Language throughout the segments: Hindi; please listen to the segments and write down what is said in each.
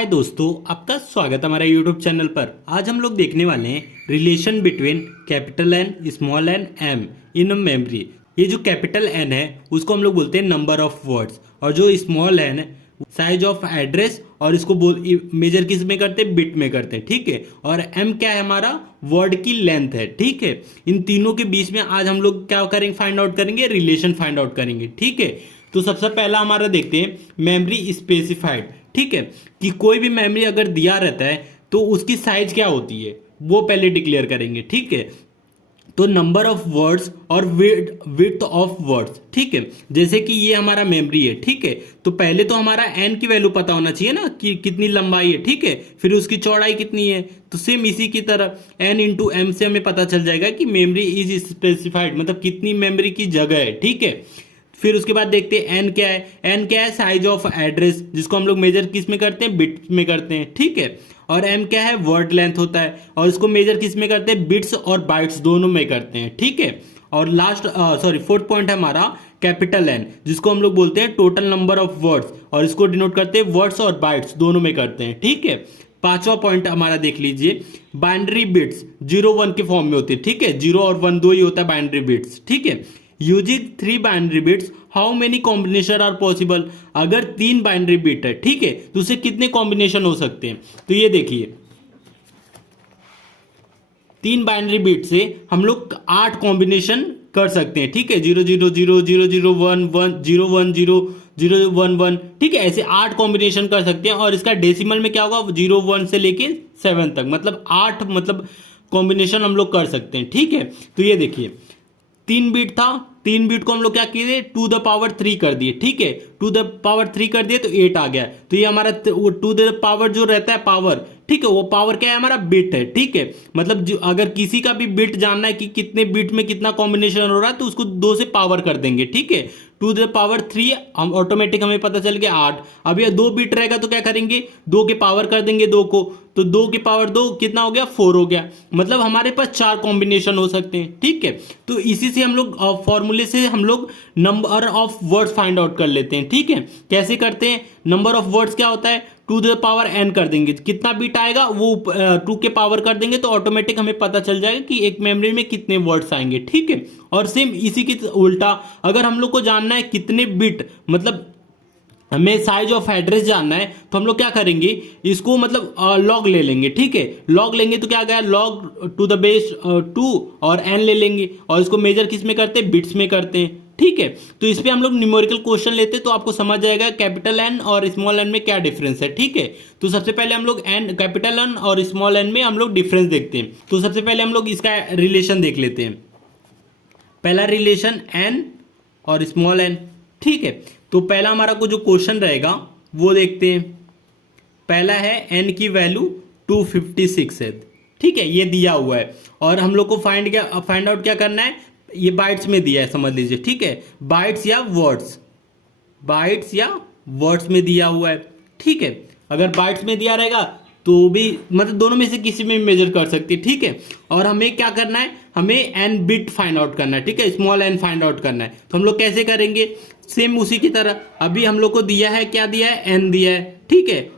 हाय दोस्तों, आपका स्वागत है हमारे YouTube चैनल पर। आज हम लोग देखने वाले हैं relation between capital N, small N, M in memory. ये जो कैपिटल एन है उसको हम लोग बोलते हैं नंबर ऑफ वर्ड्स, और जो स्मॉल एन है साइज ऑफ एड्रेस, और इसको मेजर किस में करते हैं, बिट में करते हैं। ठीक है, और एम क्या है, हमारा वर्ड की लेंथ है। ठीक है, इन तीनों के बीच में आज हम लोग क्या करेंगे, फाइंड आउट करेंगे, रिलेशन फाइंड आउट करेंगे। ठीक है, तो सबसे पहला हमारा देखते हैं मेमोरी स्पेसिफाइड। ठीक है, कि कोई भी मेमोरी अगर दिया रहता है तो उसकी साइज क्या होती है वो पहले डिक्लेयर करेंगे। ठीक है, तो नंबर ऑफ वर्ड्स और विड्थ ऑफ वर्ड्स। ठीक है, जैसे कि ये हमारा मेमोरी है। ठीक है, तो पहले तो हमारा एन की वैल्यू पता होना चाहिए ना कि कितनी लंबाई है। ठीक है, फिर उसकी चौड़ाई कितनी है, तो सेम इसी की तरह एन इंटू एम से हमें पता चल जाएगा कि मेमोरी इज स्पेसिफाइड, मतलब कितनी मेमोरी की जगह है। ठीक है, फिर उसके बाद देखते हैं एन क्या है। एन क्या है, साइज ऑफ एड्रेस, जिसको हम लोग मेजर किस में करते हैं, बिट्स में करते हैं। ठीक है, और एम क्या है, वर्ड लेंथ होता है, और इसको मेजर किस में करते हैं, बिट्स और बाइट्स दोनों में करते हैं। ठीक है, और लास्ट फोर्थ पॉइंट है हमारा कैपिटल एन, जिसको हम लोग बोलते हैं टोटल नंबर ऑफ वर्ड्स, और इसको डिनोट करते हैं वर्ड्स और बाइट्स दोनों में करते हैं। ठीक है, पांचवा पॉइंट हमारा देख लीजिए, बाइनरी बिट्स 0-1 के फॉर्म में होते हैं। ठीक है, 0 और 1 दो ही होता है बाइनरी बिट्स। ठीक है, using 3 binary bits how many combination are possible. अगर 3 बाइनरी बिट है, ठीक है, तो उससे कितने कॉम्बिनेशन हो सकते हैं। तो ये देखिए, 3 बाइनरी बिट से हम लोग 8 कॉम्बिनेशन कर सकते हैं। ठीक है, 0-0-0-0-0-1-1-0-0-1-0-0-1-1। ठीक है, ऐसे 8 कॉम्बिनेशन कर सकते हैं, और इसका डेसिमल में क्या होगा, 0-1 से लेके 7 तक, मतलब 8 मतलब कॉम्बिनेशन हम लोग कर सकते हैं। ठीक है, तो ये देखिए 3 बीट था, 3 बीट को हम लोग क्या किए, 2 द पावर 3 कर दिए। ठीक है, 2 द पावर 3 कर दिए तो 8 आ गया। तो ये हमारा 2 द पावर जो रहता है पावर, ठीक है, वो पावर क्या है, हमारा बिट है। ठीक है, मतलब अगर किसी का भी बिट जानना है कि कितने बिट में कितना कॉम्बिनेशन हो रहा है, तो उसको 2 से पावर कर देंगे। ठीक है, 2 द पावर 3 हम ऑटोमेटिक हमें पता चल गया 8। अब ये 2 बिट रहेगा तो क्या करेंगे, 2 के पावर कर देंगे 2 को, तो 2 के पावर 2 कितना हो गया, 4 हो गया। मतलब हमारे पास 4 कॉम्बिनेशन हो सकते हैं। ठीक है, तो इसी से हम लोग फॉर्मूले से हम लोग number of words find out कर लेते हैं। ठीक है, कैसे करते हैं, नंबर ऑफ वर्ड्स क्या होता है, 2 द पावर n कर देंगे, कितना बिट आएगा वो 2 के पावर कर देंगे, तो ऑटोमेटिक हमें पता चल जाएगा कि एक मेमोरी में कितने वर्ड्स आएंगे। ठीक है, और सेम इसी की उल्टा अगर हम लोग को जानना है कितने बिट, मतलब हमें साइज ऑफ एड्रेस जानना है, तो हम लोग क्या करेंगे, इसको मतलब लॉग ले लेंगे। ठीक है, लॉग लेंगे तो क्या गया, लॉग टू द बेस 2 और n ले लेंगे, और इसको मेजर किस में करते हैं, बिट्स में करते हैं। ठीक है, तो इस पे हम लोग न्यूमेरिकल क्वेश्चन लेते हैं, तो आपको समझ जाएगा कैपिटल एन और स्मॉल एन में क्या डिफरेंस है। ठीक है, तो सबसे पहले हम लोग एन, कैपिटल एन और स्मॉल एन में हम लोग डिफरेंस देखते हैं। तो सबसे पहले हम लोग इसका रिलेशन देख लेते हैं। पहला रिलेशन एन और स्मॉल एन। ठीक है, तो पहला हमारा को जो क्वेश्चन रहेगा वो देखते हैं। पहला है एन की वैल्यू 256 है। ठीक है, ये दिया हुआ है, और हम लोग को फाइंड आउट क्या करना है, ये बाइट्स में दिया है, समझ लीजिए। ठीक है, बाइट्स या वर्ड्स में दिया हुआ है। ठीक है, अगर बाइट्स में दिया रहेगा तो भी मतलब दोनों में से किसी में मेजर कर सकते हैं। ठीक है, और हमें क्या करना है, हमें एन बिट फाइंड आउट करना है। ठीक है, स्मॉल एन फाइंड आउट करना है, तो हम लोग कैसे करेंगे, सेम उसी की तरह। अभी हम लोग को दिया है, क्या दिया है, एन दिया है। ठीक है,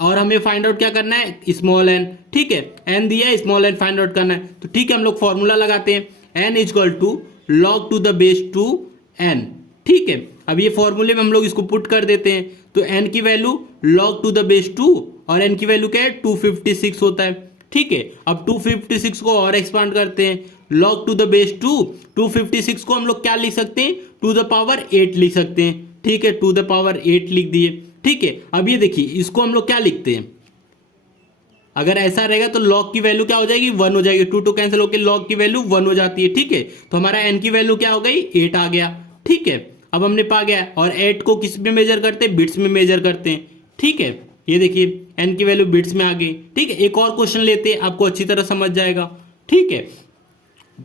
और हमें फाइंड आउट क्या करना है, स्मॉल एन। ठीक है, एन दिया है, स्मॉल एन फाइंड आउट करना है। तो ठीक है, हम लोग फॉर्मूला लगाते हैं, N is equal to log to the base 2 N. ठीक है, अब ये फॉर्मूले में हम लोग इसको पुट कर देते हैं, तो एन की value log to the base 2 और एन की वैल्यू क्या है, 256 होता है। ठीक है, अब 256 को और एक्सपांड करते हैं, लॉग टू द बेस 2, 256 को हम लोग क्या लिख सकते हैं, 2 द पावर 8 लिख सकते हैं। ठीक है, 2 द पावर 8 लिख दिए। ठीक है, अब ये देखिए, इसको हम लोग क्या लिखते हैं, अगर ऐसा रहेगा तो लॉग की वैल्यू क्या हो जाएगी, 1 हो जाएगी। 2 कैंसिल होकर लॉग की वैल्यू 1 हो जाती है। ठीक है, तो हमारा एन की वैल्यू क्या हो गई, 8 आ गया। ठीक है, अब हमने पा गया, और 8 को किस में मेजर करते हैं, बिट्स में मेजर करते हैं। ठीक है, ये देखिए एन की वैल्यू बिट्स में आ गई। ठीक है, एक और क्वेश्चन लेते हैं, आपको अच्छी तरह समझ जाएगा। ठीक है,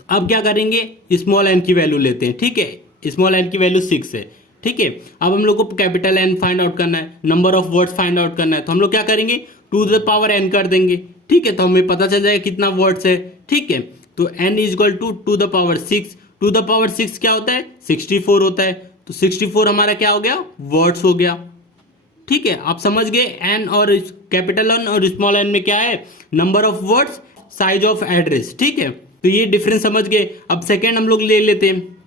अब क्या करेंगे, स्मॉल एन की वैल्यू लेते हैं। ठीक है, स्मॉल एन की वैल्यू 6 है। ठीक है, अब हम लोग को कैपिटल एन फाइंड आउट करना है, number of words find out करना है, तो हम लोग क्या करेंगे, 2 द पावर n कर देंगे। ठीक है, तो हमें पता चल जाएगा कितना वर्ड्स है। ठीक है, तो n is equal to 2 the power 6। 2 the power 6 क्या होता है, 64 होता है। तो 64 हमारा क्या हो गया, वर्ड्स हो गया। ठीक है, आप समझ गए। एन और कैपिटल एन और स्मॉल एन में क्या है, number of words, size of address. ठीक है, तो ये डिफरेंस समझ गए। अब सेकेंड हम लोग ले लेते हैं,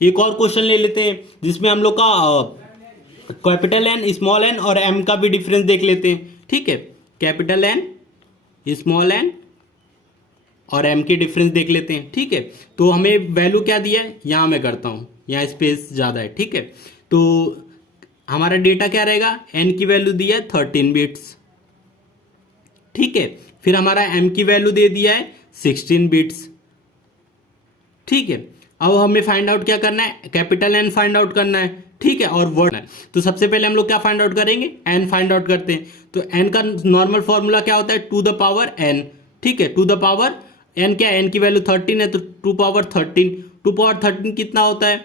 एक और क्वेश्चन ले लेते हैं जिसमें हम लोग का कैपिटल एन, स्मॉल एन और एम का भी डिफरेंस देख लेते हैं। ठीक है, कैपिटल एन, स्मॉल एन और एम के डिफरेंस देख लेते हैं। ठीक है, तो हमें वैल्यू क्या दिया है, यहां मैं करता हूं, यहाँ स्पेस ज़्यादा है। ठीक है, तो हमारा डेटा क्या रहेगा, एन की वैल्यू दिया है 13 बिट्स। ठीक है, फिर हमारा एम की वैल्यू दे दिया है 16 बिट्स। ठीक है, अब हमें फाइंड आउट क्या करना है, कैपिटल एन फाइंड आउट करना है। ठीक है, और वर्ड है, तो सबसे पहले हम लोग क्या फाइंड आउट करेंगे, एन फाइंड आउट करते हैं। तो एन का नॉर्मल फॉर्मूला क्या होता है, टू द पावर एन। ठीक है, टू द पावर एन क्या है, एन की वैल्यू 13 है, तो टू पावर 13, टू पावर 13 कितना होता है,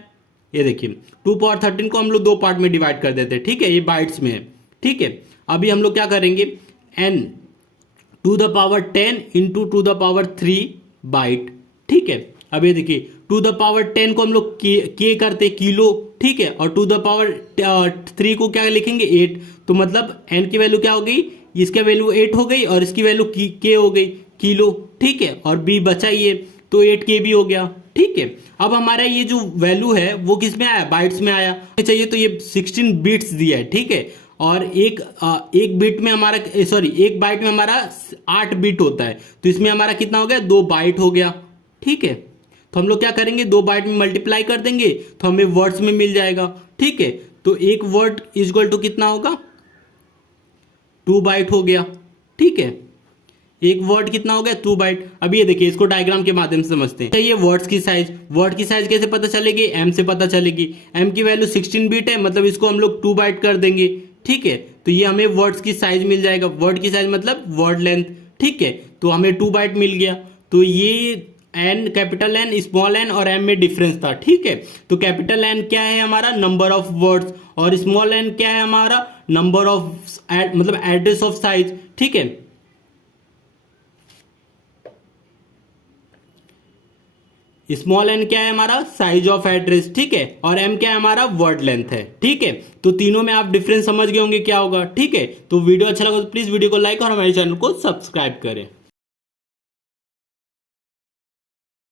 ये देखिए, टू पावर 13 को हम लोग दो पार्ट में डिवाइड कर देते हैं। ठीक है, ये बाइट्स में है। ठीक है, अभी हम लोग क्या करेंगे, N to the power 10 into to the power 3 byte. ठीक है, अब ये देखिए, टू द पावर 10 को हम लोग के करते किलो। ठीक है, और टू द पावर 3 को क्या लिखेंगे, 8। तो मतलब एन की वैल्यू क्या हो गई, इसका वैल्यू 8 हो गई और इसकी वैल्यू के हो गई, किलो। ठीक है, और बी बचा ये, तो 8 के भी हो गया। ठीक है, अब हमारा ये जो वैल्यू है वो किस में आया, बाइट्स में आया। चाहिए तो ये 16 बिट्स दिया है। ठीक है, और एक बिट में हमारा, सॉरी, एक बाइट में हमारा 8 बिट होता है, तो इसमें हमारा कितना हो गया, 2 बाइट हो गया। ठीक है, तो हम लोग क्या करेंगे, 2 बाइट में मल्टीप्लाई कर देंगे तो हमें वर्ड्स में मिल जाएगा। ठीक है, तो एक वर्ड इक्वल टू कितना होगा, 2 बाइट हो गया। ठीक है, एक वर्ड कितना हो गया, 2 बाइट। अब ये देखिए, इसको डायग्राम के माध्यम से समझते हैं। ये वर्ड्स की साइज, वर्ड की साइज कैसे पता चलेगी, एम से पता चलेगी। एम की वैल्यू 16 बिट है, मतलब इसको हम लोग 2 बाइट कर देंगे। ठीक है, तो ये हमें वर्ड्स की साइज मिल जाएगा, वर्ड की साइज मतलब वर्ड लेंथ। ठीक है, तो हमें 2 बाइट मिल गया। तो ये N, capital N, small N और एम में डिफरेंस था। ठीक है, तो कैपिटल एन क्या है हमारा, नंबर ऑफ वर्ड्स, और स्मॉल एन क्या है हमारा, नंबर ऑफ मतलब एड्रेस ऑफ साइज। ठीक है, स्मॉल एन क्या है हमारा, साइज ऑफ एड्रेस। ठीक है, और एम क्या है हमारा, वर्ड लेंथ है। ठीक है, तो तीनों में आप डिफरेंस समझ गए होंगे क्या होगा। ठीक है, तो वीडियो अच्छा लगा तो प्लीज वीडियो को लाइक और हमारे चैनल को सब्सक्राइब करें।